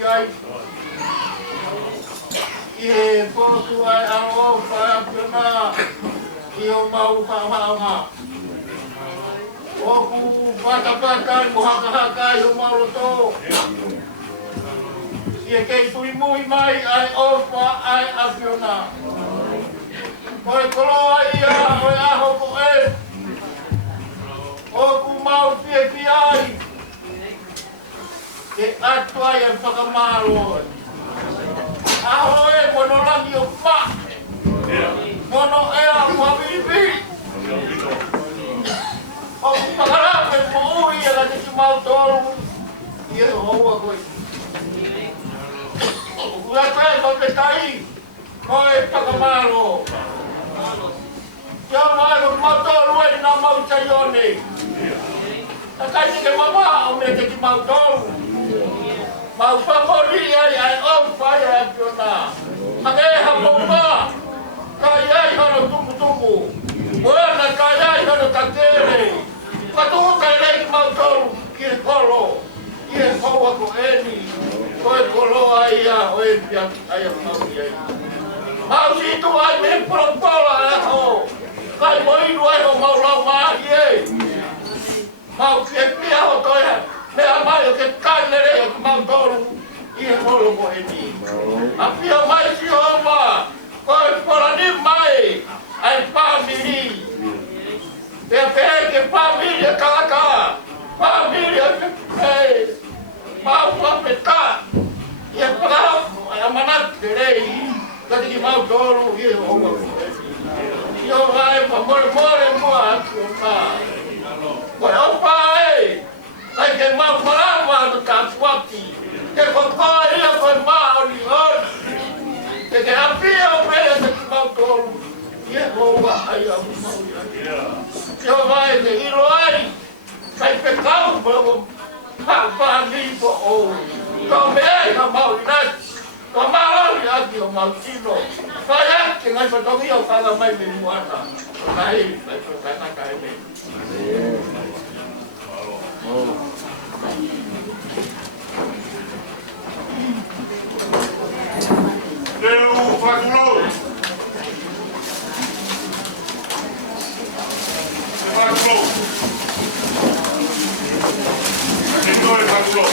yai. Ie potu ai ao whaia piona. Io mau Haunga. Oku pata mo haka i o mauloto. Ie kei tui mui mai ai ofa ai apiona. Oi koloa ia oi aho ko e. Oku mau pie ai. Ke atu ai ang whakamalo. Aho e mono langi o pa. Mono e a muhabibi. Oku pakarape mo ui e la te ki mau toru. Ie o hoa koe. Oku atu e ko te tai. Koe whakamalo. Kia mai ko mau toru e na mau Sione. Takai te ke mama o me te ki mau toru. Mau whamori ai au whai ai piona. Hake Haunga. Kai ai hano tumu. Moana kai ai hano takere. Katuhu kai rei mau toru ki e kolo. I e koua ko eni. Koe kolo ai a o e pia ai a mauri ai. Mau situ ai me propola e ho. Kai moinu ai ho mau lau mahi e. Mau ki e pia ho toia. Mea mai o ke kainere o ke mau toru. I e kolo ko eni. A pia mai si homa. Koe pola ni mai. Ai pāmiri. Pea pēi ke pāmiri e kalaka. Pāmiri e pēi. Mau whapeta. I e whakahafu ai amanaki te rei. Kati ki mau toru i e honga ko eni. I o vai pa more mua atu o ka. Koe opa e. Ai ke mau parawa no tātuaki. Ke kokoa ia koe maori ori. Ke apia o mea te ki mau toru. Ie hoa ai au mauri ai. Ke o vai te hiro ai. Kai pe kau mo pāmiri po o. Ka mea i ka mauri nai. Ka maori aki o mautino. Kai ake ngai patongi o kanga mai me muana. Nai, mai patana kai me. Leu whakulou. Whakulou. E toi whakulou.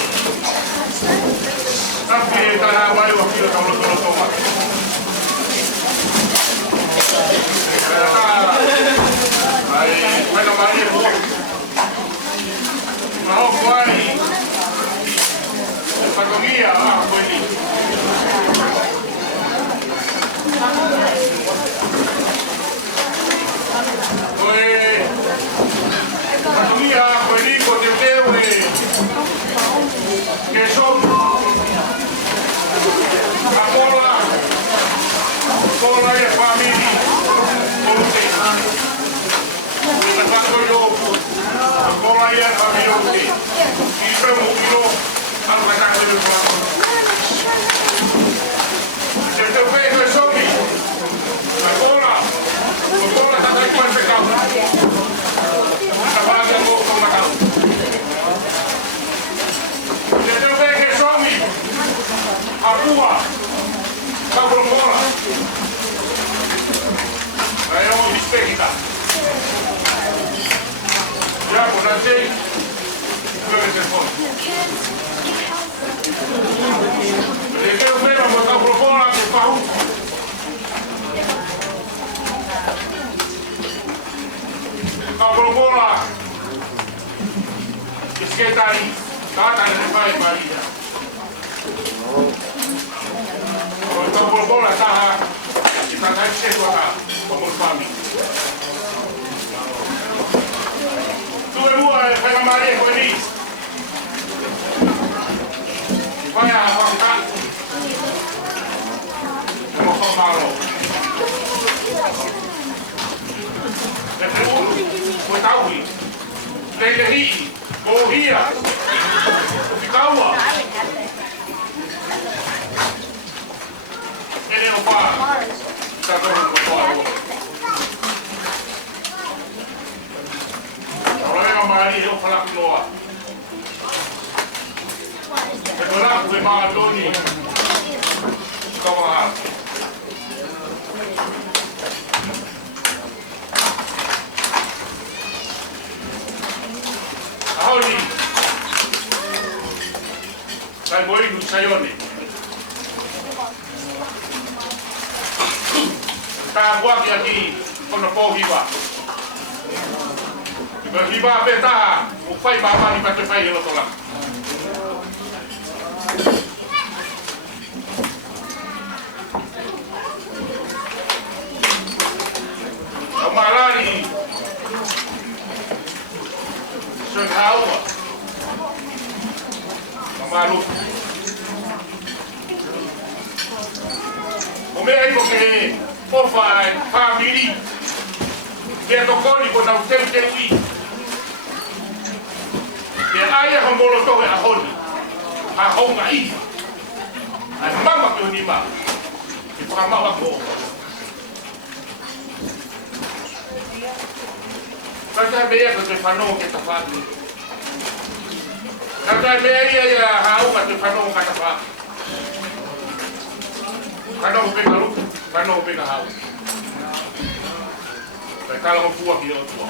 Tapi e taha mai o kira kaulo tolo toma. Ai, bueno mai e po. Não vai. Pagogia, foi ali. Foi. Pagogia, foi ali com o teu que são a bola e a família. Lute. A bola e a família Lute. E para o mundo algo que está acontecendo se te vejo es zombie la bola está ahí con el pecado la bola de nuevo con la cama se te vejo es zombie a Cuba está con bola ahí vamos dispejita ya pues así mueves el fondo. E che non vedo ma cavolo bola che fa un cavolo bola che schietta lì data ne fai Maria il cavolo bola sta in centro qua come il fammi due vuoi fai la Maria poi lì vai a Haunga. Como formalo. Le pregunto, pues taui. Le lehi, bohia. Fikawa. Ele não para. Está todo mundo. Agora é uma Maria, eu falar com Noah. Uluaki Maumeatokoni. Kawaha. Ahoni. Kai moi nu Sione. Ta buat lagi kono hiba. Hiba beta, upai mama ni pate pai lo tolak. Amalani. Sione Haunga. Malu. Maumeatokoni ofa family. Maumeatokoni ko na uteu-teui. Ke aia hamolo tohe ahoni. Haunga i. Ai mama ke unima. Ke whakamawa ko. Kata mea ko te whanau ke tawhatu. Kata mea ia Haunga te whanau ka tawhatu. Whanau peka Lute, whanau peka Haunga. Kai kala mapua ki o tua.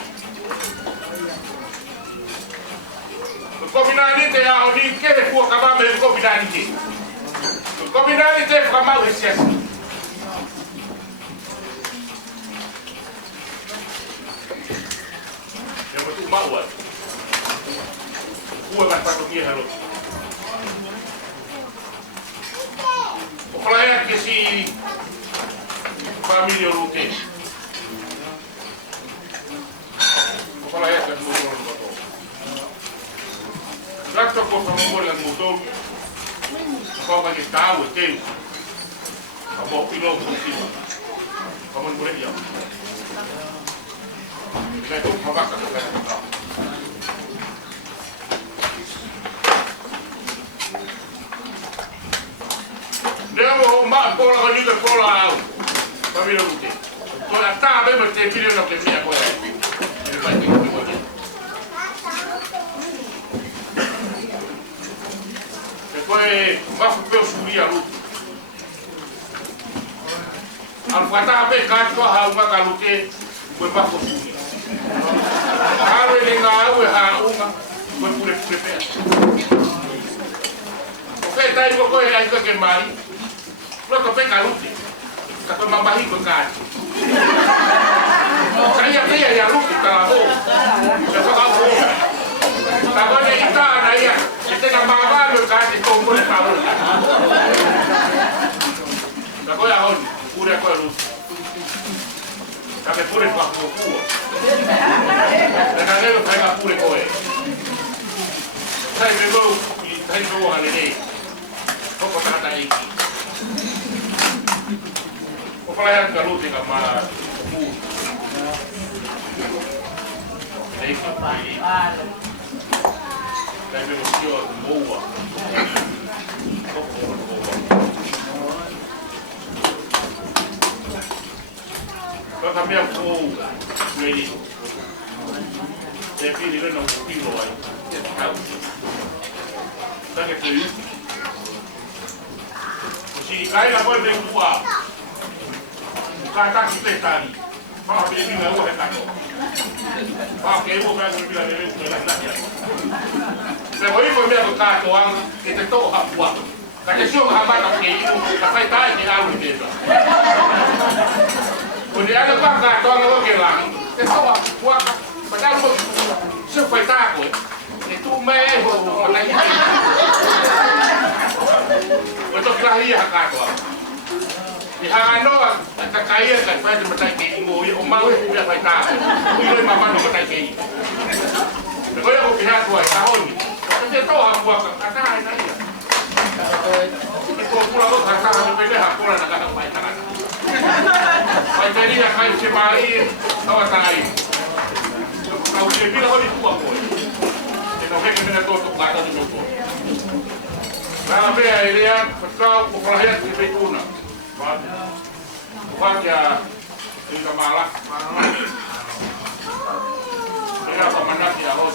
Kombinani te ahoni kere pua kamame kombinani te. Kombinani te whakamau he siasi. Ia matu maua. Kua mai patokia halo. Okalaya ke si familia Lute. Okalaya ke motor no motor. Lakto ko sa motor ang motor. Kau kasi tahu ke. Abo pilo ko siya. Kaman boleh dia. Saya tu mabak ka ka. Dia mo mak pola ka ni pola au. Familia Lute. Ko la ta be mo te pilo no ke mia ko. Depois vai pro subir a Lute. Al fata be ka ko Haunga ka Lute, ko vai pro subir. Aro ni ngau Haunga, ko pure pe. Okay, tai ko ai ko ke mari. Lo ko pe ka Lute. Ka ko mabahi ko ka. Saya ya Lute ka ho. Sa ka ho. Kalau dia kita ada ya, kita nak makan lu kasih kumpul tahu. Kalau ya hon, pura kau lu. Tapi pura kau kuku. Dan ada lu kaya pura kau. Saya memang, saya memang hari ini. Kau kata ada iki. Kau pelayan kalau tinggal mana kuku. Iki. Dai me lo sio boa. Lo cambia con ready. Se fini non pilo ai. Sta che tu. Così cai la poi ben qua. Canta che tani. Ma che mi la vuoi tanto. Ma che vuoi che la deve usare. Se voi mi ha toccato anche te tocca qua. Perché se io mi abbatto che io la fai tale che la vuoi dentro. Quindi hanno pagato anche che là. Te tocca qua. Ma dai se fai taco e tu me ma la gli. Questo che la lì ha cagato. Di hangano at kaya kan pwede matay kay mo yung umawi kung ya fai taco. Kung yung mama no matay kay. Pero ako pinagawa kahon. Kasi ito ang buwak ang katahay na iya. Ito ang pula ko, katahay na pwede hapula na kakapay na kata. Pwede niya kayo si Mari, tawatay. Kau bila ko dito ako. Ito kaya kami natutok kata dito ko. Marami ay iliyan, pagkaw kupalahyan si Betuna. Kaya, hindi ka malak. Kaya pamanak niya ako.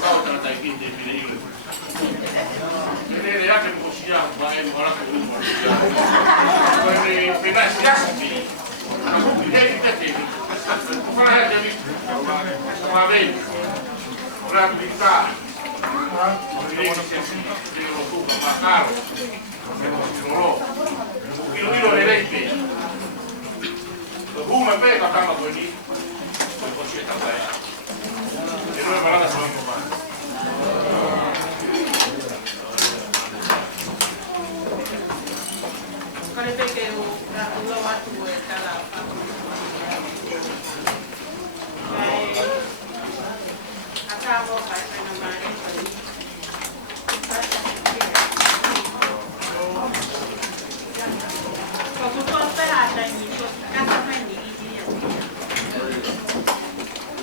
Kau tatay hindi pinili. Vedere anche come si chiama, ma è guardato uno. Per la schiassi, non fa niente visto. Ma vedi, la abilità, devono tutto, ma caro, un chilo di rete. Come per la cama poi lì, poi concetta bene. E noi parlando solo in comando. Kare peke Uluaki e kala. Ai akavo kai na mare kali. Ko ko perata ni ko kasa mani dia.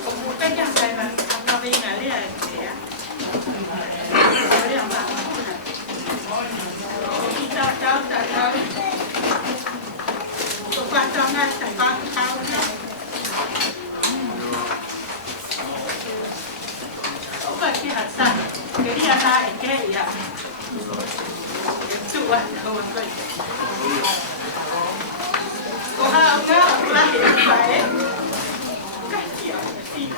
Ko bukan yang saya nak venga le a dia. Dia ma. Kita tahu. Pasangan sebab tahu lah. Bukan kiasan, jadi ada ekor ya. Itu kawan saya. Kau Haunga pulang dari saya. Kasihan sih.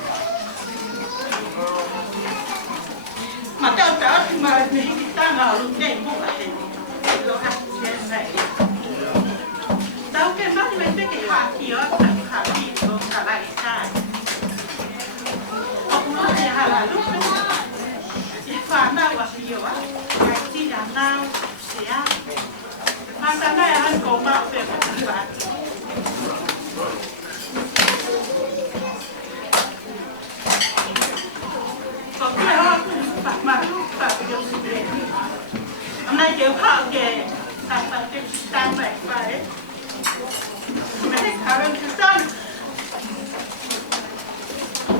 Mata tahu cuma ni kita ngalu tengok ini. Kalau hasil saya. Tahu ke mana mereka kaki kaki tu kalau ikan. Aku nak halal lu. Ikan nak wasiyo, kaki jangan siap. Masa nak yang kau mau berbuat. Kau kira aku tak malu tak jauh sendiri. Amai jauh kau ke Sapate sampai baik. Mereka sekarang kesan.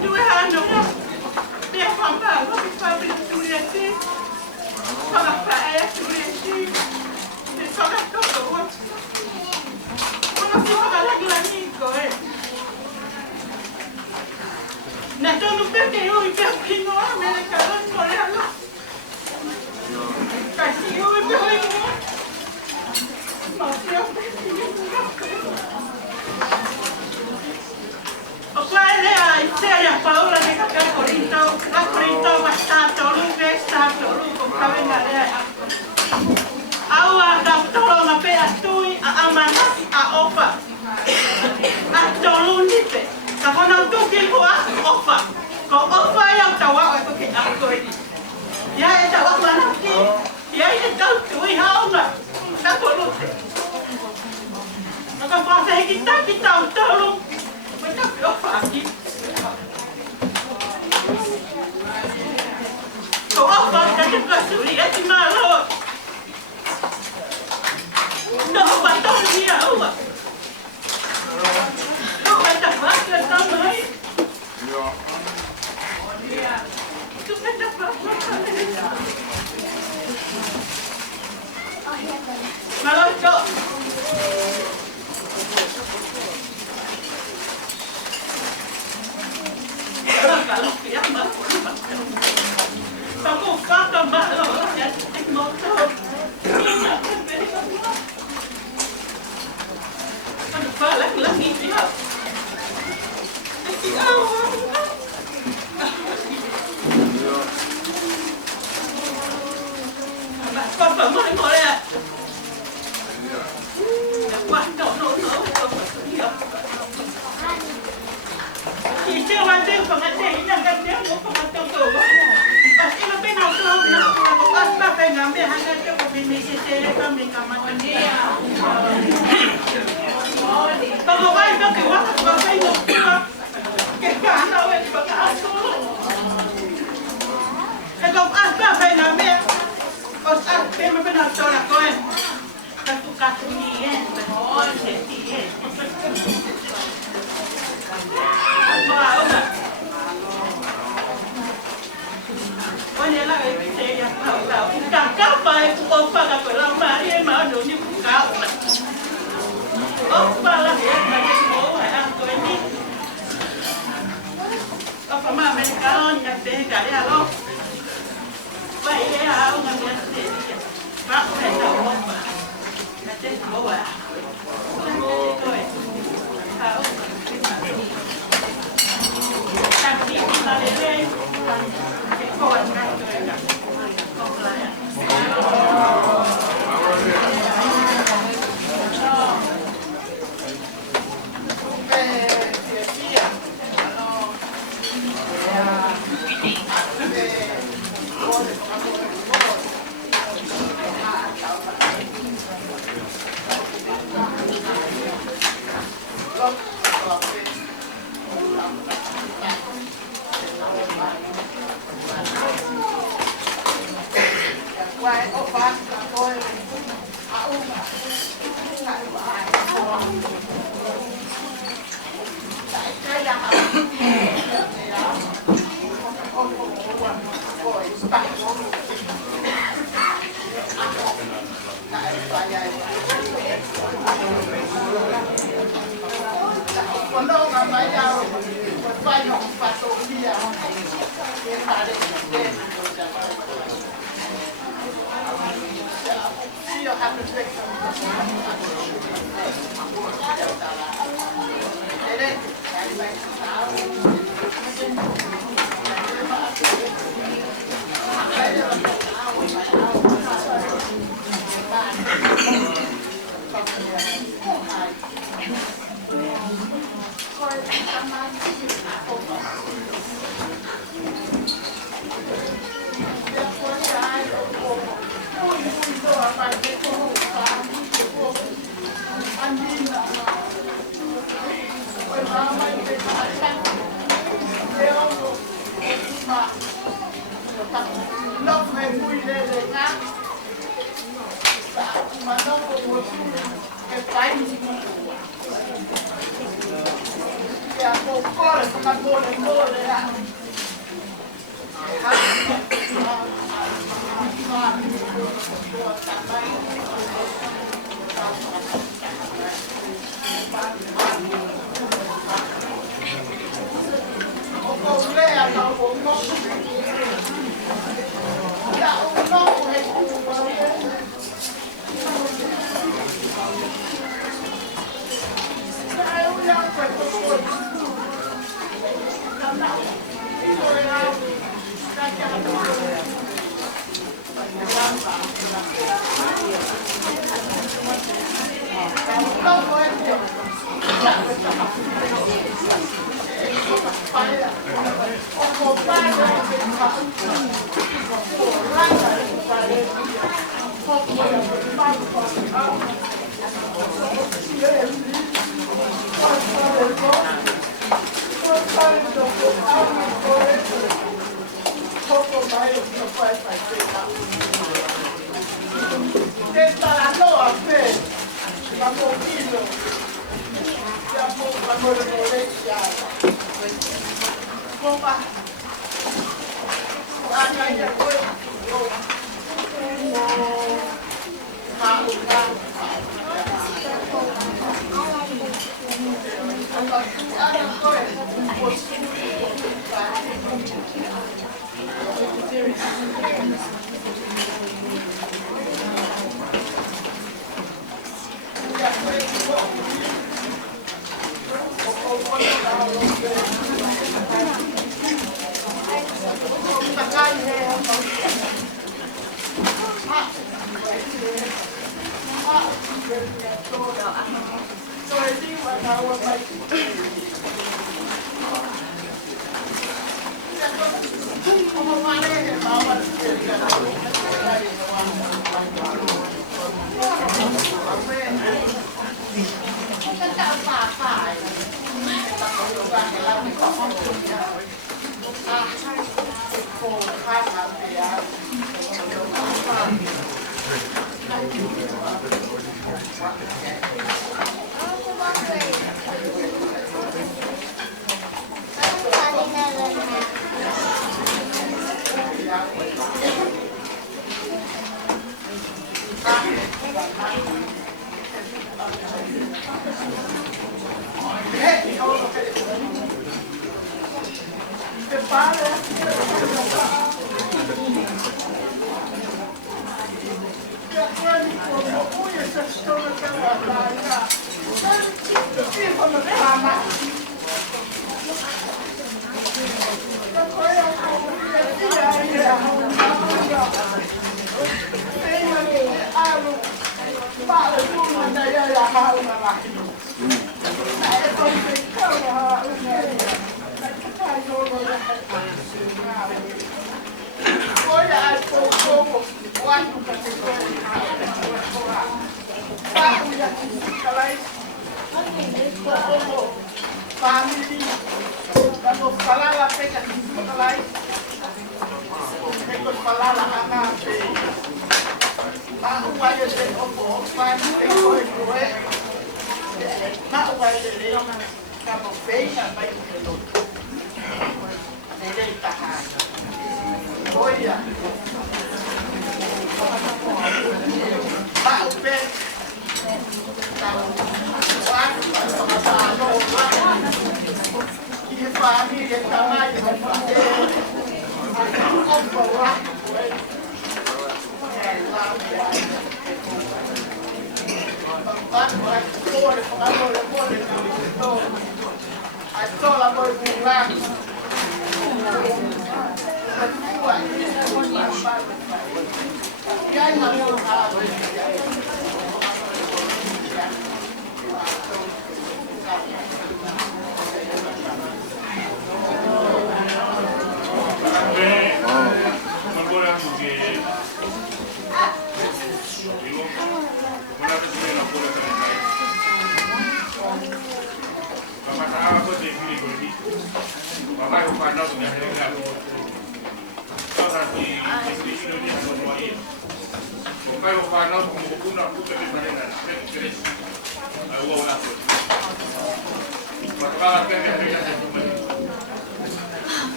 Dua hari nak dia sampai aku sampai turunsi. Sampai ayah turunsi. Sampai tu tu. Mana sih orang lagi kau? Nak tu lupa kau itu kino mereka orang Korea lah. Kasih kau itu ini. Masih apa? Saya Paula de Cacorinto, Cacorinto bastante, Lute bastante, Lute come venga Aua da tolo na pe astui a amana a ofa. A tolo nipe. Ka kona tu ki hoa ofa. Ko ofa ya tawa ko ke a ko ni. Ya e tawa mana ki. Ya e tau tui Haunga. Ka ko Lute. Maka pa sa kita tolo. Kita ofa ki. Kau apa jadi kasuri ya di malu? Dah batal dia awak. Kau ada apa sama? Ya. Itu ada apa? Malu cok. Kalau dia malu. Kamu kakak malu ya, motor. Ada balak lagi dia. Papa mau ya. Dapat no. Itu wajar pengajar ini kan dia mau pengajar tu. Pasti lebih nak apa pengambil hanya tu kombinasi kami kamar dia. Kalau baik tak kuat, kalau baik tak kuat, kekan awak bekas tu. Kalau apa pengambil, kalau apa benar tu nak kau, kalau kasih ni, benar jadi. Olha lá, eu cacapa é o opa da coisa, Maria, mas não me cacapa. Opa lá, mas boa, é a coisa. Opa, mas americano, já tem galera lá.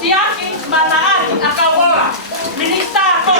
Siaki manaati akawola ministako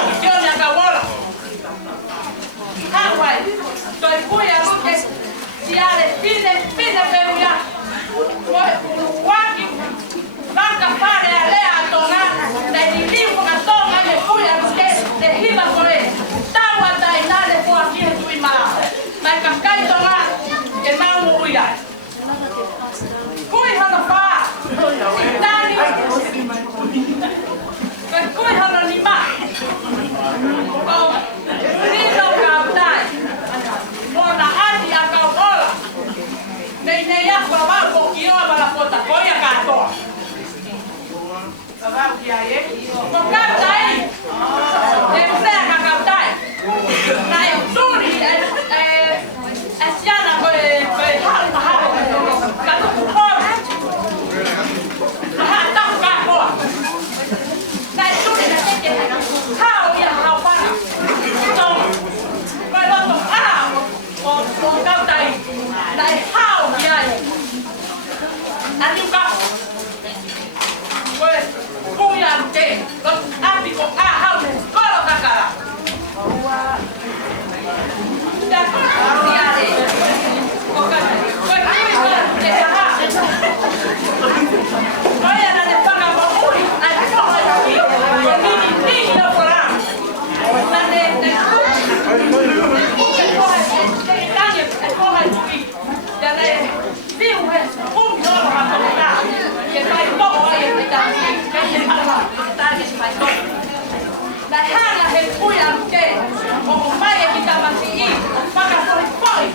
Na hanga he kuya ke. O mai ki ta masi I. Maka foi foi.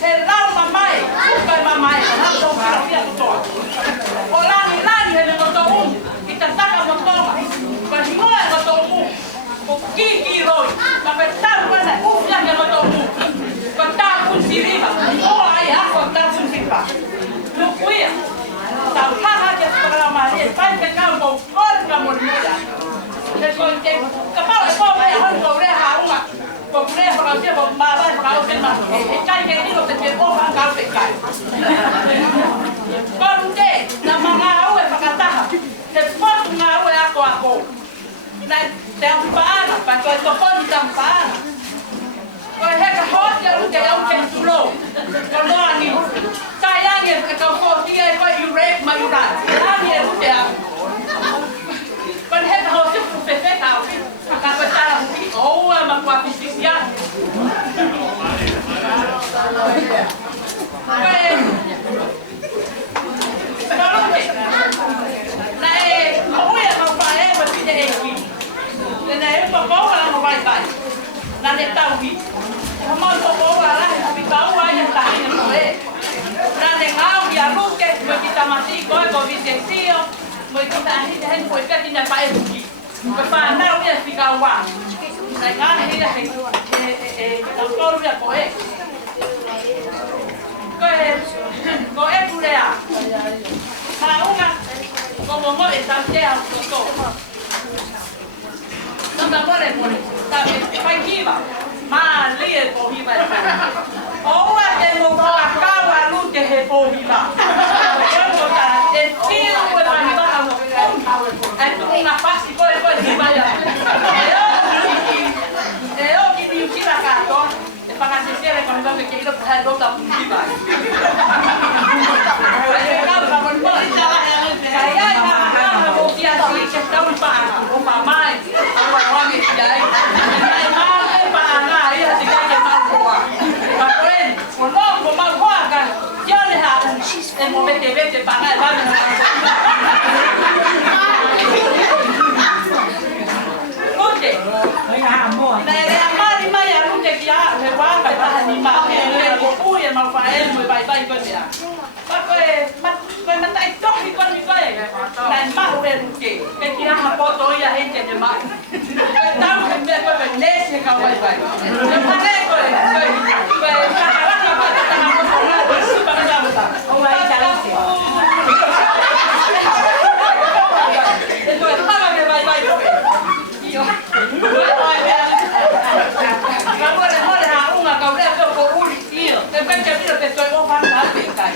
He lau mamai. Ukai mamai. Na to karafia to. O lani lani he no to un. Kita taka motonga. Ka himoa no to mu. O kiki roi. Ma petau mana ufia no to mu. Ka ta kun siriba. O ai ha ko ta kun siriba. No kuya. Tau hanga ke programa e pai ke campo. Olga mormura. Kapag ito ay ako pobre Haunga, pobre ako siya mabay ako din mas. Kaya hindi ko tete ko ang kape kay. Konde na mga awe pakataha. Spot nga awe ako. Na tampana, pa ko ito kon tampana. Ko heka hot ya Lute ang kentulo. Kono ani. Kaya ni ka ko tiya ko urek mayuran. Ani Lute ang con hết hồi trước về phép nào cả người ta là cái ố mà qua thì xịt nhá này ố ya không phải em mà chỉ để gì này em có bố là một vài bài là để tao đi không mong có bố là bị cáo qua nhà ta đi rồi là để ngáo ya Lute mà kita masih coi Vicencio mới chúng ta hãy phối các tin nhắn phải gì và nào bây giờ thì cao quá này ngã này là hình đầu câu bây giờ có em tu đây à Haunga có một ngôi tam treo tổ nó ta có này một ta phải khi vào mà liền bỏ hi vào ố là trên một hoa cao và luôn trên hệ phô hi vào cho ta trên kia của ta hi vào anh cũng là phát sĩ coi hi vào eu que me tira cartão para que se con lo que quiero para lo que hi vào aí acaba para con aí acaba một tia gì che sta un pa o mamai o homem que aí mai pa na aí a tia que mal boa pa quên o no mal boa ca Sione ha el momento vete para va Lute này amari mai a Lute kia le wa pa ta ni ma le ko ya ma fa el mo bai bai ko ya pa quên tay chốc đi con như vậy này mà hồ đèn kì cái kia mà có tối là hết tiền để买tao không biết coi về nét thì không vậy vậy nhưng mà đây coi về ta bắt là phải ta làm một số là để xử bằng cái sao ông ấy trả lời gì để tôi ta làm cái vậy vậy nhiều rồi cái này Haunga cầu đây có cổ Uluaki cái bên kia biết được tôi có phán đoán gì cả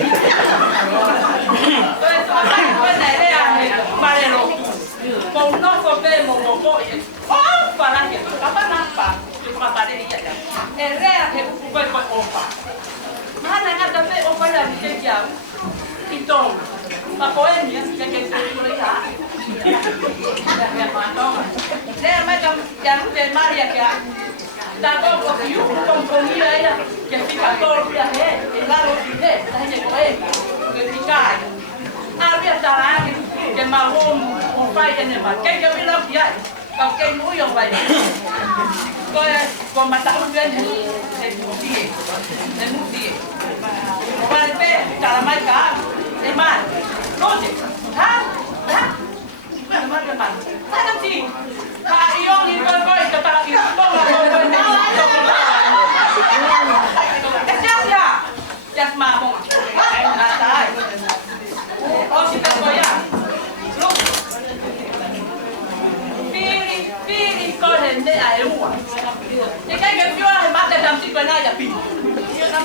tôi này đây là mà để lộ một nó có về một bộ và là hiện các bạn làm pa chúng ta đây vậy là ra thì cũng phải coi opa mà này ăn về opa là cái gì itu mà có em nhỉ cái tôi lấy hả đây mà trong nhà Lute Maria kia ta có một yếu trong công ấy là cái fica todo dia he el lado de ta gente coe que fica había tara que ma un pai en el mar que vi lo que hay que muy yo vai con matar un bien de mutie vale pe tara mai ka de mar Lute ha mà làm gì ta yêu đi coi cái ta yêu con là con cái chắc ya chắc mà không là sai ô chị ta coi ya lúc phi coi hình để ai mua thì cái view là bắt để làm gì coi này là phi cái view là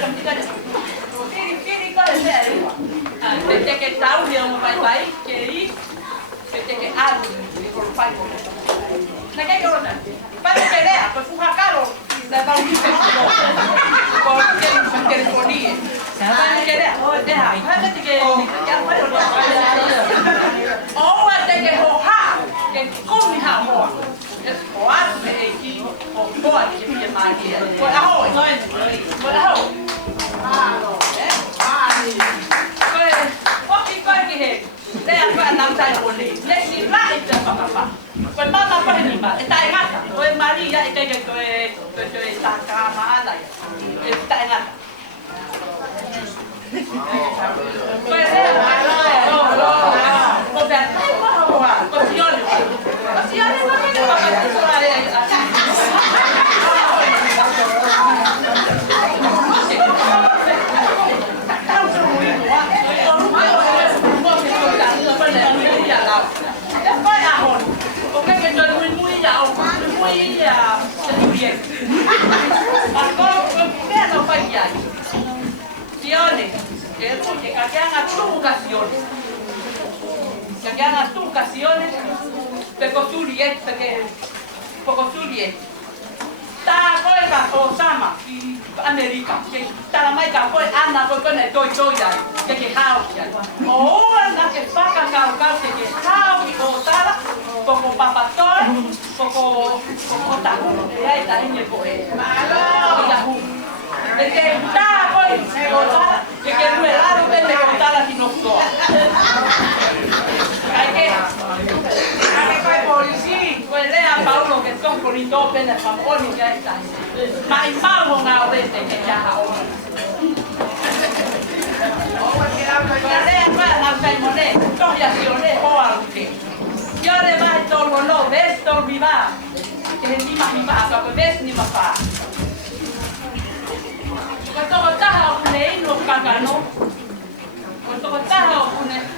làm gì coi phi coi hình để ai mua cái tao nhiều mà phải que algo por pai na que eu não para que ele a fuga caro da vai me por que telefonia para que ele de hai para que ou até que roha que come ha mo o arte aqui o pode que me magia por a ho por a ho coi que đây là phải làm sai ổn định, đây là lại là phải. Còn ba ma está en ata. Koe Maria e teke koe taka maala ia. Está en ata. Koe Sione. Sione no me va a Sione, che cachiana tuncazione. Cachiana tuncazione per costruire perché ta koe o sama i America che ta la mai ka koe ana koe ne toi dai che hau ya o na que faca ka que hau i o tala poco papatoi poco ta ai ta ni koe malo ya hu perché ta koe o tala che ruelaro vende con tala si no so hai che quelle a Paolo che sono con i topi nel famone che è stato ma in Paolo non avete che già ha quelle a quella sei moneta toglia Sione o anche io le vai tolgo no vesto mi va che mi va che vesto mi fa questo contava un eino cagano questo contava un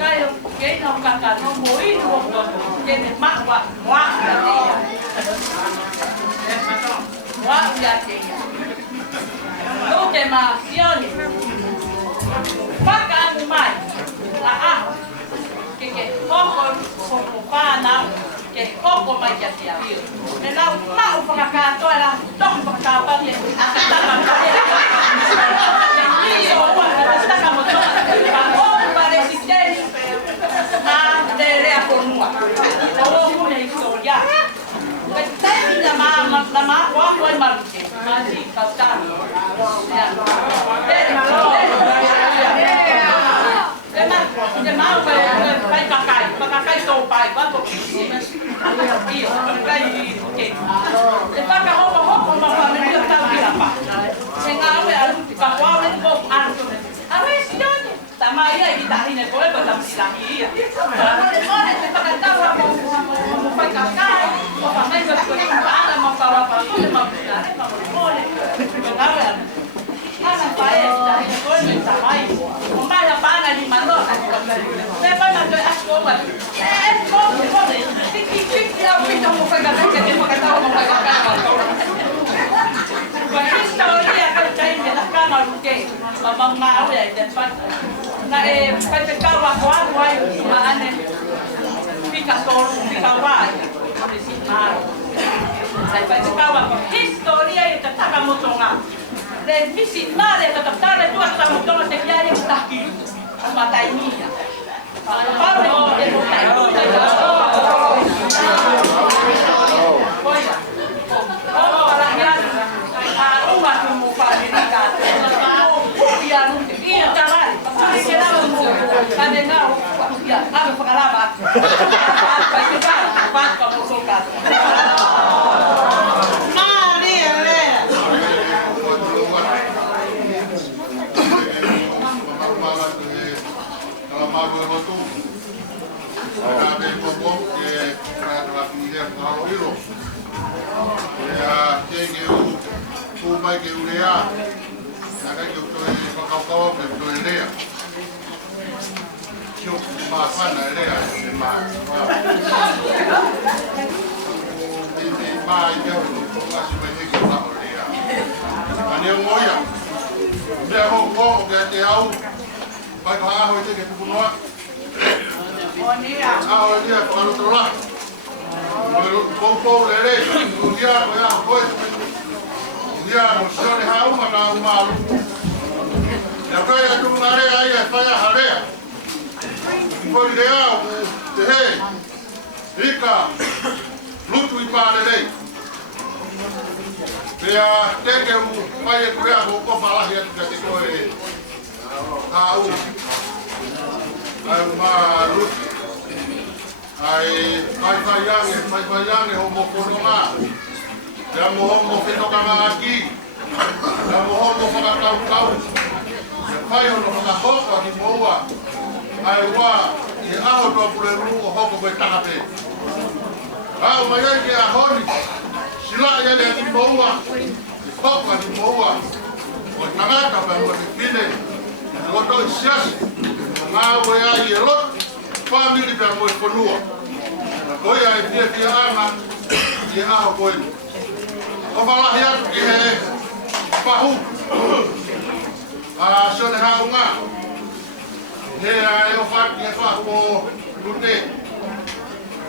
Kayo kay no kakano mo ino ko kene makwa wa ya Lute ma Sione paka mai la que poco pana que poco mai que sia me la mau para cá toda toc para cá para bien Tamaya ibitahin ko ba tamsilahi. Ano le mone te pakatawa mo pagkakay. O pamay ko ko para mapawa pa ko mapuna mo mone. Ngawe. Ana paesta ko ni tamay. O mala pana ni mano. Te pa na to asko ba. Ko. Tiki ya pito mo pagkakay ke pakatawa mo pagkakay. Ba historia ka tayo na kana Lute. Mamang maawe ay dapat na pagkakawa ko ay maane pika solo pika wai si maro sai pagkakawa ko historia ito taka mo tonga le visit male tataptare tu hasta mo tonga te viaje taki matay niya para mo de mo Abre para lava. Vai ficar, vai para o seu caso. Maria Helena. Kalau mau betul, ada pokok ke ada pinjam kalau itu. Ya, jadi umai ke urea, ada juga kau betul dia. Yo mana dia mana ini dia masih banyak kita dia ani ngoya dia hongkong dia tahu baik hal itu kita punya dia kalau telah hongkong dia dia Sione Haunga malu ya kaya tu ngare ayah saya hari Foi real, terrei, rica, luto e parelei. Pea teke o mai e kurea o ko malahi atu ka te koe Haunga. Ai ma Lute. ai fai homo kononga. Ya mo homo whenokanga aki. Ya mo homo whakakau. Ya whai hono whakahoka ki moua. Ai wā, i aho toa pule rū o hoko koe takape. Au mai ai ke ahoni. Sila ia lea ki moua. I hoka ki moua. O tangata pa mo te pine. Loto i siasi. Ngā ue ai e lot. Pāmiri pia mo e konua. Koe ai pia anga. I aho koe. O walahi atu ki he pahu. Sione Haunga. He ai o whaki e whaku o Lute.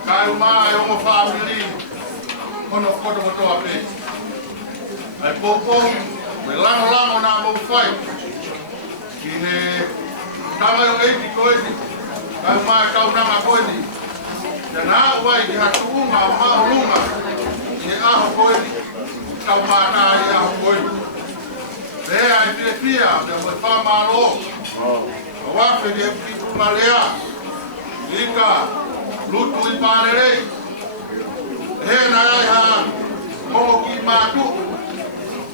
Kai umaa e ongo whaamiri. Hono koto kotoa pe. Ai popo. Me lango nā mou whai. Ki he tanga o eiti koe ni. Kai umaa e kaunanga koe ni. Te nā uai ki hatu unga o maa lunga. Ki he aho koe ni. Kau mata ai aho koe. Lea e pia, te moe whamaro. O wafe ni e pituma lea. Ika, lutu i pārerei. He na ai ha, kongo ki mātu.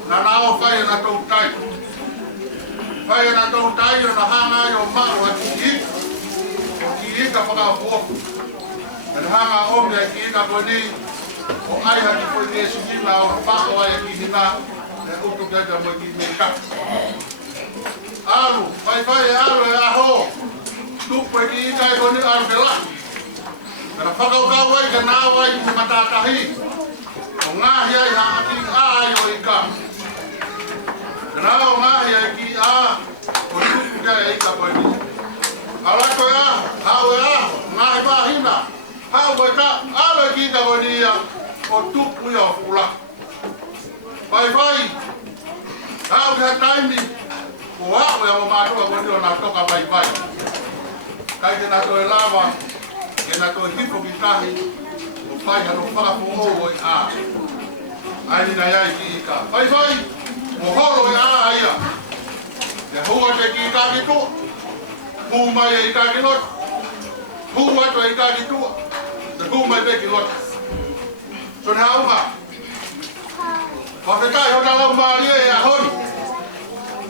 Na nao whai na tau tai. Whai na tau tai o na hanga i o maro a ki i. O ki ika whakapoku. E na hanga ome a ki ika koe ni. O ai haki koe ni e sihina o whako ai a ki hina. E utu keta mo ki me ka. Alu, whai e alu e aho. Tupu e ki ika e koe ni alu te la. Kana whakaukau ai ka nā wai ki matatahi. O ngahi ai haaki ai o ika. Kana o ngahi ai ki a. O tupu kea e ika koe ni. Alako e aho, hau e aho, ngahi pāhina. Hau koe ta, alu e ki ika koe ni ia. O tupu ia o pula. Vai, hau ki ha taimi. O hau e o mātua koe ni o nā toka vai. Kai te nā toe lawa. E nā toi hifo ki tahi, o whai hano whakapo o i a. Ai ni nai ai ki ika. Whai, o horo i a ia. Te hua te ki ika ki tua. Hu mai e ika ki lot. Hu ato e ika ki tua. Te hu mai pe ki lot. Sione Haunga. Whawhetai ho talau maari e a honi.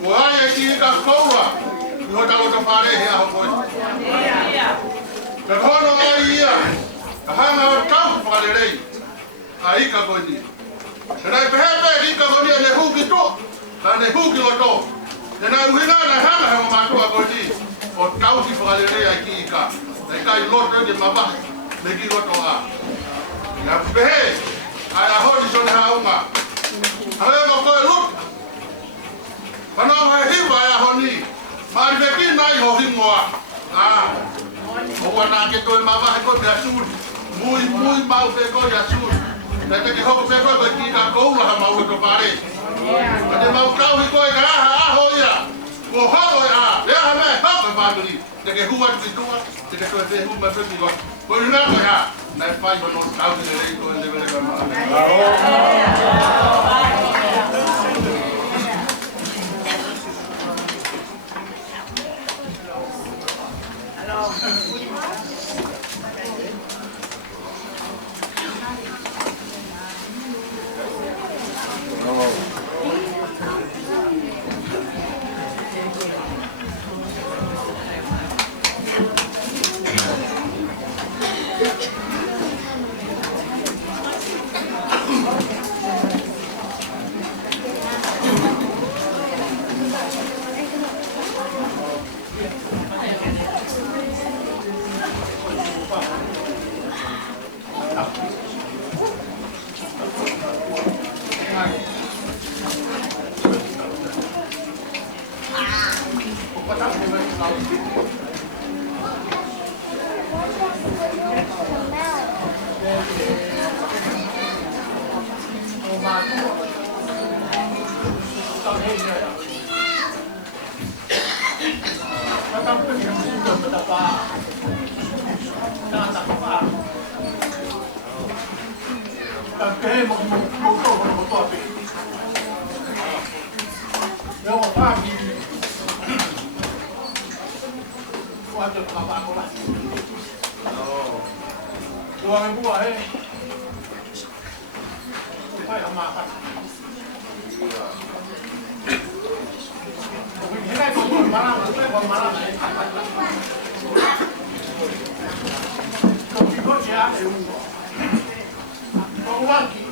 O ai e ki ika koura. I ho talau ta whare he aho koe. Te kono ai ia, ka hanga o tau whakarerei, a ika koe ni. E nai pehepe ika koe ni e ne huki tō, ka ne huki o tō. E nai uhinga nai hanga he o mātua koe ni, o tau ki whakarerei ai ki ika. Nei kai loto ni mawahi, me ki roto a. Ia pehe, ai a honi Sione Haunga. Hawe mo koe luta. Whanau he hiwa ai a honi, maari peki nai ho hingoa. Owa nā ke toi mawahe koe te asuri. Mui mau pe koe asuri. Te te ke hoko pe koe ki ka koula ha mau e to pare. Ka te mau tauhi koe ka aha aho ia. Ko horo ia. Ea ha mea hapa whāturi. Te ke hua tu tua. Te ke koe te huma pe ki koe. Koe ni nā koe ha. Nai whai hono tauhi le rei koe le vele ka maa. tuang ibu ahe. Supaya makan. Ini kan kon malam, kon malam. Kau siapa yang Uluaki.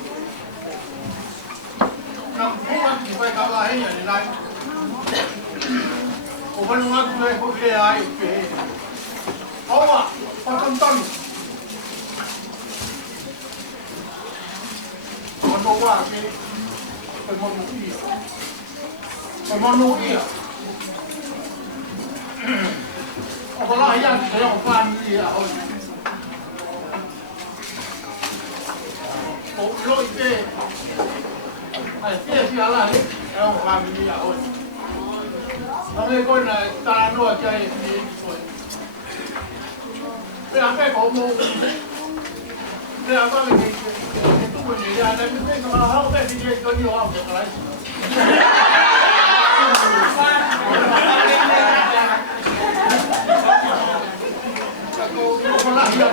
Nak Uluaki supaya kalah ini ni lain. Orang Uluaki supaya kau kaya air pe. Haunga, patonton. Orang Uluaki, pemenuhi. Pemenuhi. Orang yang saya family ya. Loi pe, ai pe ala ni, orang family ya on. Kami kau nak tanah luar cai ni kau. Pe apa kau mau? Pe apa ni? Itu pun dia ada pe kalau hal pe dia kau ni orang pe kalau. Kau lah ya.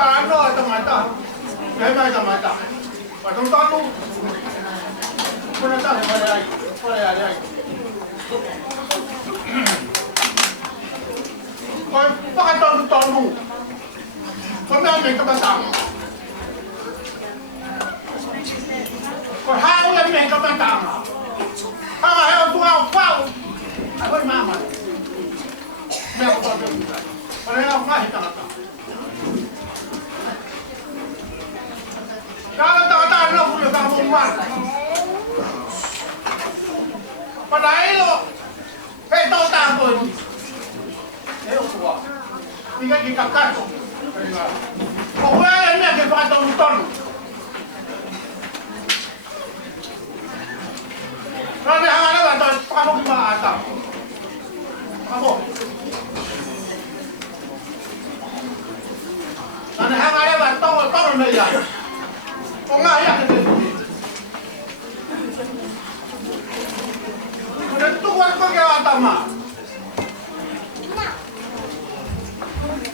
Tahan lo atau mata, memang atau mata. Pasang tahu, mana tahu mana ada. Kau pakai tahu, kau memang ke pasang. Kau hal yang memang ke pasang. Hal yang tu apa? Apa mama? Memang kau tahu. Kalau yang apa kita kata. Kalau tak lo punya kamu mat. Padahal lo, tahu tak pun. Tua. Tiga kita kacau. Kau yang ni kita pakai tonton. Kalau yang ada bantuan kamu mana? Kamu. Kalau yang ada bantuan tolong dia. Kung ngaya ka din. Nagtuwan ko kaya tama.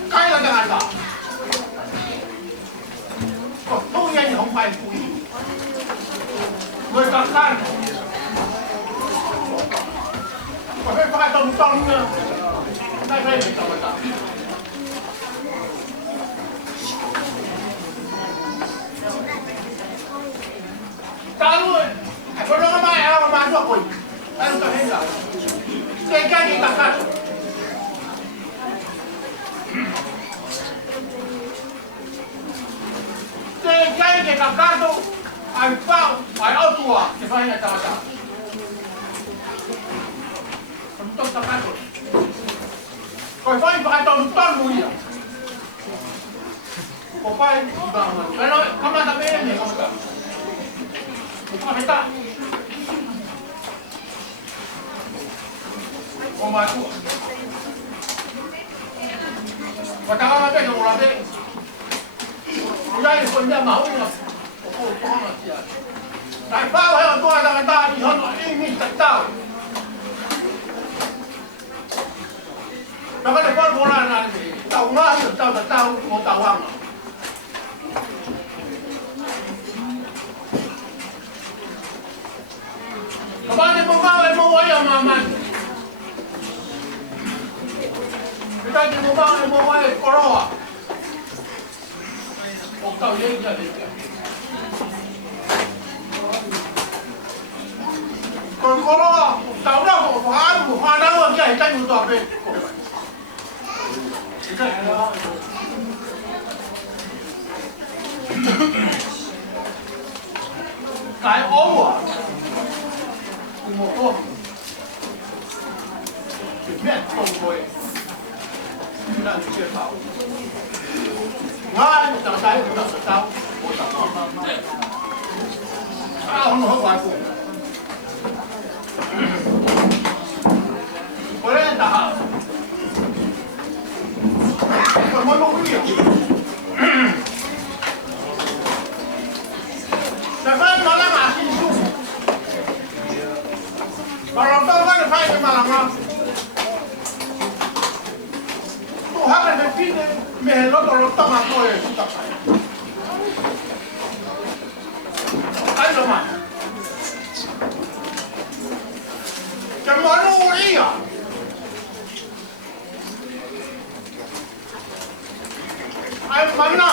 Kaya na nga. Kung tuyan yung may puwi. May kakan. Kasi pakatong-tong na. Nagay may tawata. Kalau aku nak main orang masuk pun, aku tak hendak. Sekarang kita kan. Sekarang kita kan tu, apa, apa tua, siapa yang tak ada. Untuk tak kan tu. Kau faham pakai tonton mulia. Kau faham bangun. Kalau kamu tak boleh ni, kamu tak. Bukan kita. Kau maju. Katakan apa yang orang ni? Orang ini pun dia mahu ni. Oh, faham dia. Tapi bawa yang tua dengan tadi, ini tak tahu. Tapi depan bola nanti, tahu nggak? Tahu, mau tahu apa? Kapag mo wala maman. Kita di mo wala koroa. O tao yun ka dito. Kung koroa, tao na ko, hana mo siya, hitay mo ito abe. Kaya owa. Motor. Met kom boy. Dan dia tahu. ngai ta sai ta tao ko ta không có ngoài cùng có lẽ là còn một lúc nữa tại sao nó là mà xin xuống màเราต้องว่าจะไปกันมาแล้วมั้งตัวฮักเลยเป็นพี่เนี่ยไม่เห็นรถเราต้องมาตัวเลยต้องไปไอ้ละมันจะมาโน่นอ่ะไอ้มันน่ะ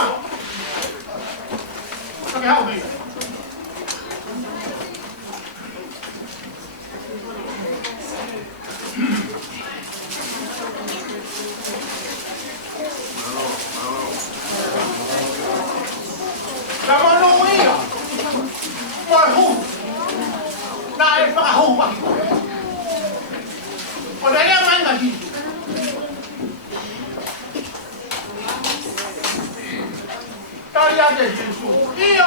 จะไปเอาไปจะมาโน่นอ่ะมาหูนายมาหูป่ะคนไหนเนี่ยมันกันดี大家的因素一样，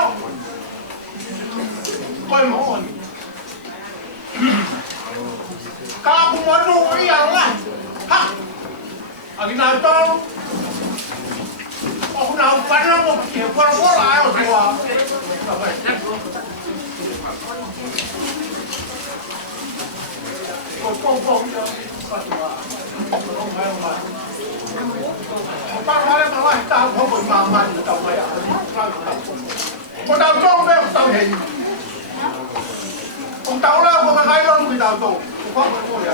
关门问题，家不我弄一样来，哈，啊你那刀，我那反正我结婚我来了是吧？我逛逛的，干什么？我还有吗？我当他的当外当我会慢慢的到位啊，我到装备我到起，我到了我们还要回到做，我放不过呀，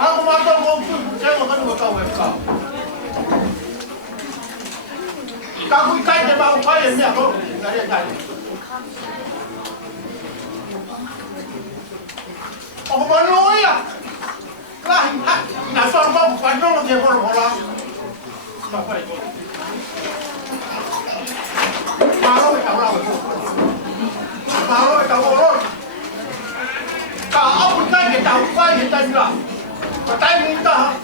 啊我妈到我不这我跟我到位搞，刚会开的吧，我开也没有，那也开。我们nói à, là sao không quan trọng là gì không có lắm, mà phải mà nó phải tao làm, mà nó phải tao làm, cả ông cái tao quay cái tay ra, cái tay mình ta,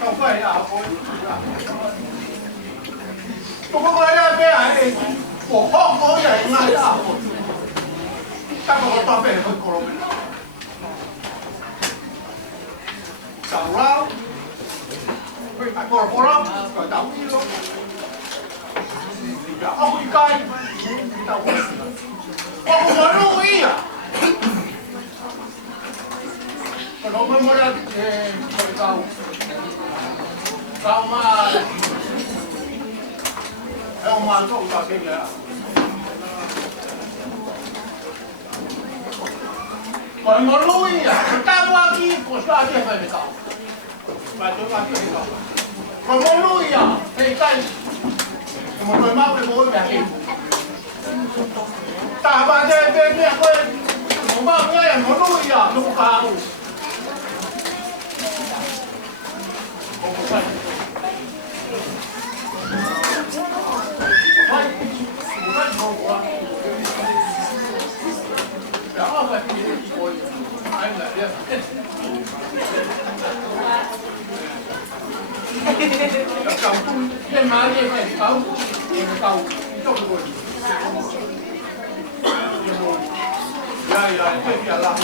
tao quay là tôi không nói ra cái này, của họ có vậy ngay à, các bạn tao phải hơi cố lên. Đậu rau, phải phải còn có lắm, phải đậu đi luôn. Ông đi cay, đậu không có lưu ý à? Còn nó mới ra thì phải đậu, đậu mà ông mà không đậu cái gì à? Còn một lưu ý à? Ta qua kia của sao thì phải đậu. Và chúng ta chưa hiểu. Còn một nuôi à, thì tay một người mau cái bố mẹ kìm. Ta bà đây bên mẹ quên, một bao nghe một nuôi à, đúng không? Không có phải. Một cái không quá. Đó là cái gì thôi. Anh lại biết. Cầu trên má trên này cầu cho người rồi cái kia là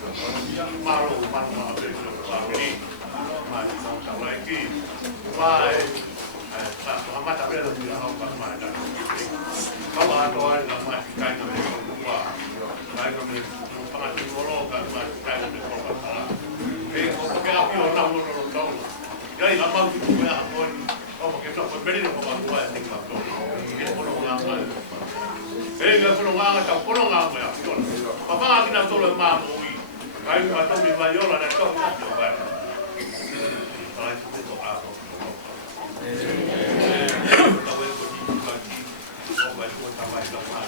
Maru mana apa itu ini masih sama lagi. Wah, Muhammad tapi ada di Haunga mana? Kalau ada orang masih kain dari rumah, kain dari pengantin orang kan masih kain dari orang. Kalau pakai api orang tahu. Jadi apa itu ya pun, kalau pakai apa beri orang tua yang tinggal tu. Ini pun orang lain. Kalau pun orang tahu pun orang ya. Papa lagi nak tolong mamu. Kain atau di bayola dan kau tak coba. Kalau itu tu apa? Tahu itu di bagi. Oh, bagi orang tambah tambah.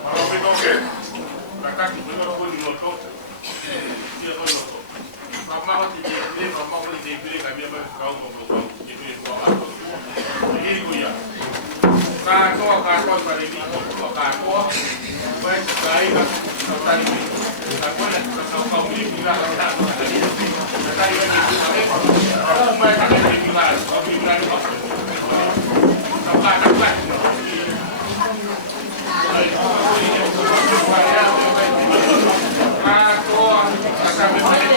Kalau betul, kakak itu kalau boleh loto, dia boleh loto. Mama waktu dia mama boleh dibeli kami apa kau mau dibeli dua atau ini gua. Kau pada ini, kau baik sekali kau tadi. Kau nak kau beli bila kau tak tadi. Tadi kau main tak beli bila, kau beli bila tu. Nampak. Kau akan membeli.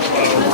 Gracias.